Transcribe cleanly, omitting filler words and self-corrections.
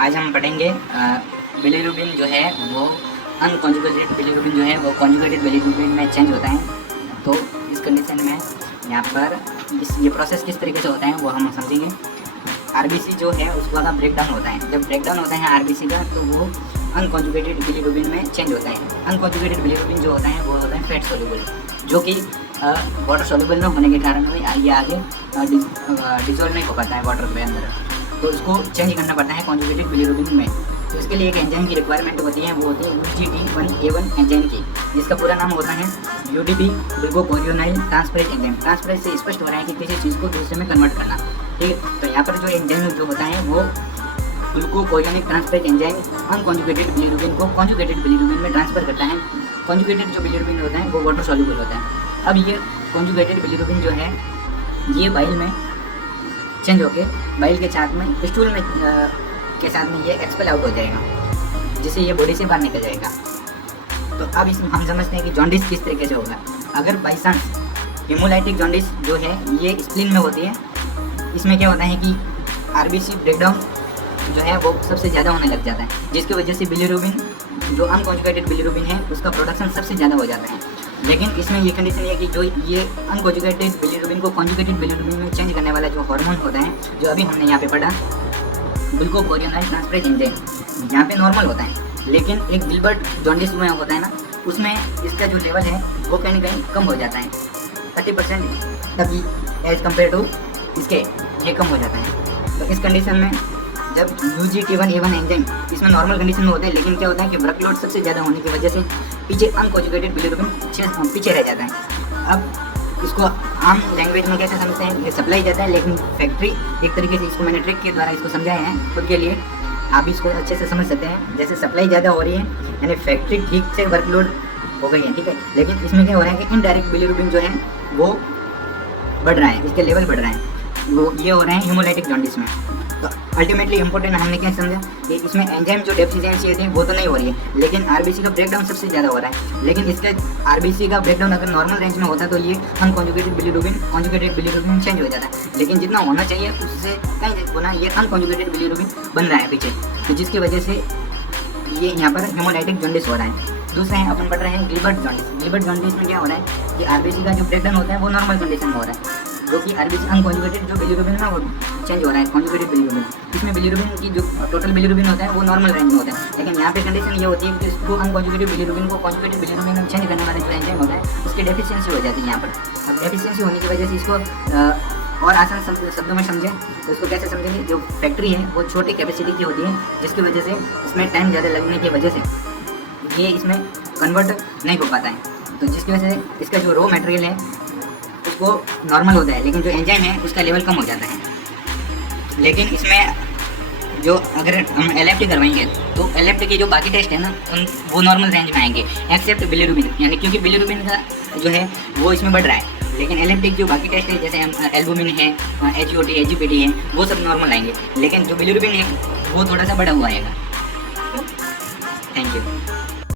आज हम पढ़ेंगे बिलीरुबिन जो है वो अनकॉन्जुगेटेड बिलीरुबिन जो है वो कॉन्जुगेटेड बिलीरुबिन में चेंज होता है। तो इस कंडीशन में यहाँ पर ये प्रोसेस किस तरीके से होता है वो हम समझेंगे। आरबीसी जो है उसका का ब्रेक डाउन होता है। जब ब्रेक डाउन होता है आरबीसी का तो वो अनकॉन्जुगेटेड बिलीरुबिन में चेंज होता है। अनकॉन्जुगेटेड बिलीरुबिन जो होता है वो होता है फैट सोल्यूबल, जो कि वाटर सोल्यूबल न होने के कारण ये आगे डिजोल्व नहीं हो पाता है वाटर के अंदर, तो इसको चेंज करना पड़ता है कॉन्जुगेटेड बिलीरुबिन में। तो इसके लिए एक एंजाइम की रिक्वायरमेंट होती है, वो होती है UGT1A1 एंजाइम की, जिसका पूरा नाम होता है UDP ग्लूकोकोरियोनाइल ट्रांसफरेज एंजाइम। ट्रांसफरेज से स्पष्ट हो रहा है कि किसी चीज़ को दूसरे में कन्वर्ट करना, ठीक है। तो यहाँ पर जो एंजाइम जो होता है वो ग्लूकोकोरियोनिक ट्रांसफरेज एंजाइम अनकॉन्जुगेटेड बिलीरुबिन को कॉन्जुगेटेड बिलीरुबिन में ट्रांसफर करता है। कॉन्जुगेटेड जो बिलीरुबिन होता है वो वाटर सॉल्युबल होता है। अब ये कॉन्जुगेटेड बिलीरुबिन जो है ये बाइल में चेंज होके बाइल के साथ में स्टूल में के साथ में ये एक्सपेल आउट हो जाएगा, जिससे ये बॉडी से बाहर निकल जाएगा। तो अब इसमें हम समझते हैं कि जॉन्डिस किस तरीके से होगा। अगर बाई चांस हेमोलाइटिक जॉन्डिस जो है ये स्प्लीन में होती है, इसमें क्या होता है कि आरबीसी ब्रेकडाउन जो है वो सबसे ज़्यादा होने लग जाता है, जिसकी वजह से बिलीरुबिन जो अनकॉन्जुगेटेड बिलीरुबिन है उसका प्रोडक्शन सबसे ज़्यादा हो जाता है। लेकिन इसमें ये कंडीशन है कि जो ये अनकॉन्जुगेटेड बिलीरुबिन को कॉन्जुगेटेड बिलीरुबिन में चेंज करने वाला जो हार्मोन होता है, जो अभी हमने यहाँ पे पढ़ा ग्लूकोकोरियोनाइल ट्रांसफरेज एंजाइम, यहाँ पे नॉर्मल होता है। लेकिन एक गिलबर्ट जॉन्डिस में होता है ना, उसमें इसका जो लेवल है वो कहीं ना कहीं कम हो जाता है, 30% तक एज कम्पेयर टू इसके ये कम हो जाता है। तो इस कंडीशन में जब UGT1A1 एंजाइम इसमें नॉर्मल कंडीशन में होता है, लेकिन क्या होता है कि वर्कलोड सबसे ज़्यादा होने की वजह से पीछे अनकॉन्जुगेटेड बिलीरुबिन पीछे रह जाता है। अब इसको आम लैंग्वेज में कैसे समझते हैं, ये सप्लाई जाता है, लेकिन फैक्ट्री एक तरीके से इसको मैंने ट्रिक के द्वारा इसको समझाया है खुद के लिए, आप इसको अच्छे से समझ सकते हैं। जैसे सप्लाई ज़्यादा हो रही है यानी फैक्ट्री ठीक से वर्कलोड हो गई है, ठीक है, लेकिन इसमें क्या हो रहा है कि इनडायरेक्ट बिलीरुबिन जो है वो बढ़ रहा है, इसके लेवल बढ़ रहा है, वो ये हो रहा है हेमोलाइटिक जॉन्डिस में। तो अल्टीमेटली इंपॉर्टेंट हमने क्या समझा कि इसमें एंजाइम जो डेफिशिएंसी है वो तो नहीं हो रही है, लेकिन आरबीसी का ब्रेकडाउन सबसे ज़्यादा हो रहा है। लेकिन इसका आरबीसी का ब्रेकडाउन अगर नॉर्मल रेंज में होता तो ये unconjugated bilirubin conjugated bilirubin change हो जाता है, लेकिन जितना होना चाहिए उससे कहीं होना ये अनकॉन्जुगेटेड बिलीरुबिन बन रहा है पीछे, तो जिसकी वजह से ये यहाँ पर हेमोलाइटिक जॉन्डिस हो रहा है। दूसरा है अपन पढ़ रहे हैं गिलबर्ट जॉन्डिस। गिलबर्ट जॉन्डिस में क्या हो रहा है कि आरबीसी का जो ब्रेकडाउन होता है वो नॉर्मल कंडीशन में हो रहा है, जो कि आरबीसी अनकॉन्जुगेटेड जो बिलीरुबिन है ना वो चेंज हो रहा है कॉन्जुगेटेड बिलीरुबिन। इसमें बिलीरुबिन की जो टोटल बिलीरुबिन होता है वो नॉर्मल रेंज में होता है, लेकिन यहाँ पे कंडीशन ये होती है कि इसको अनकॉन्जुगेटेड बिलीरुबिन को कॉन्जुगेटेड बिलीरुबिन में चेंज करने वाला जो एंजाइम होता है उसकी डेफिशिएंसी हो जाती है यहाँ पर। अब डेफिशिएंसी होने की वजह से इसको और आसान शब्दों में समझें तो इसको कैसे समझेंगे, जो फैक्ट्री है वो छोटी कैपेसिटी की होती है, जिसकी वजह से इसमें टाइम ज़्यादा लगने की वजह से ये इसमें कन्वर्ट नहीं हो पाता है। तो जिसकी वजह से इसका जो रॉ मटेरियल है उसको नॉर्मल होता है, लेकिन जो एंजाइम है उसका लेवल कम हो जाता है। लेकिन इसमें जो अगर हम LFT करवाएंगे तो LFT के जो बाकी टेस्ट है ना वो नॉर्मल रेंज में आएंगे एक्सेप्ट बिलीरुबिन, यानी क्योंकि बिलीरुबिन का जो है वो इसमें बढ़ रहा है, लेकिन LFT जो बाकी टेस्ट है जैसे हम एल्बुमिन है, HOT HGPT है, वो सब नॉर्मल आएंगे, लेकिन जो बिलीरुबिन है वो थोड़ा सा बढ़ा हुआ आएगा। Thank you.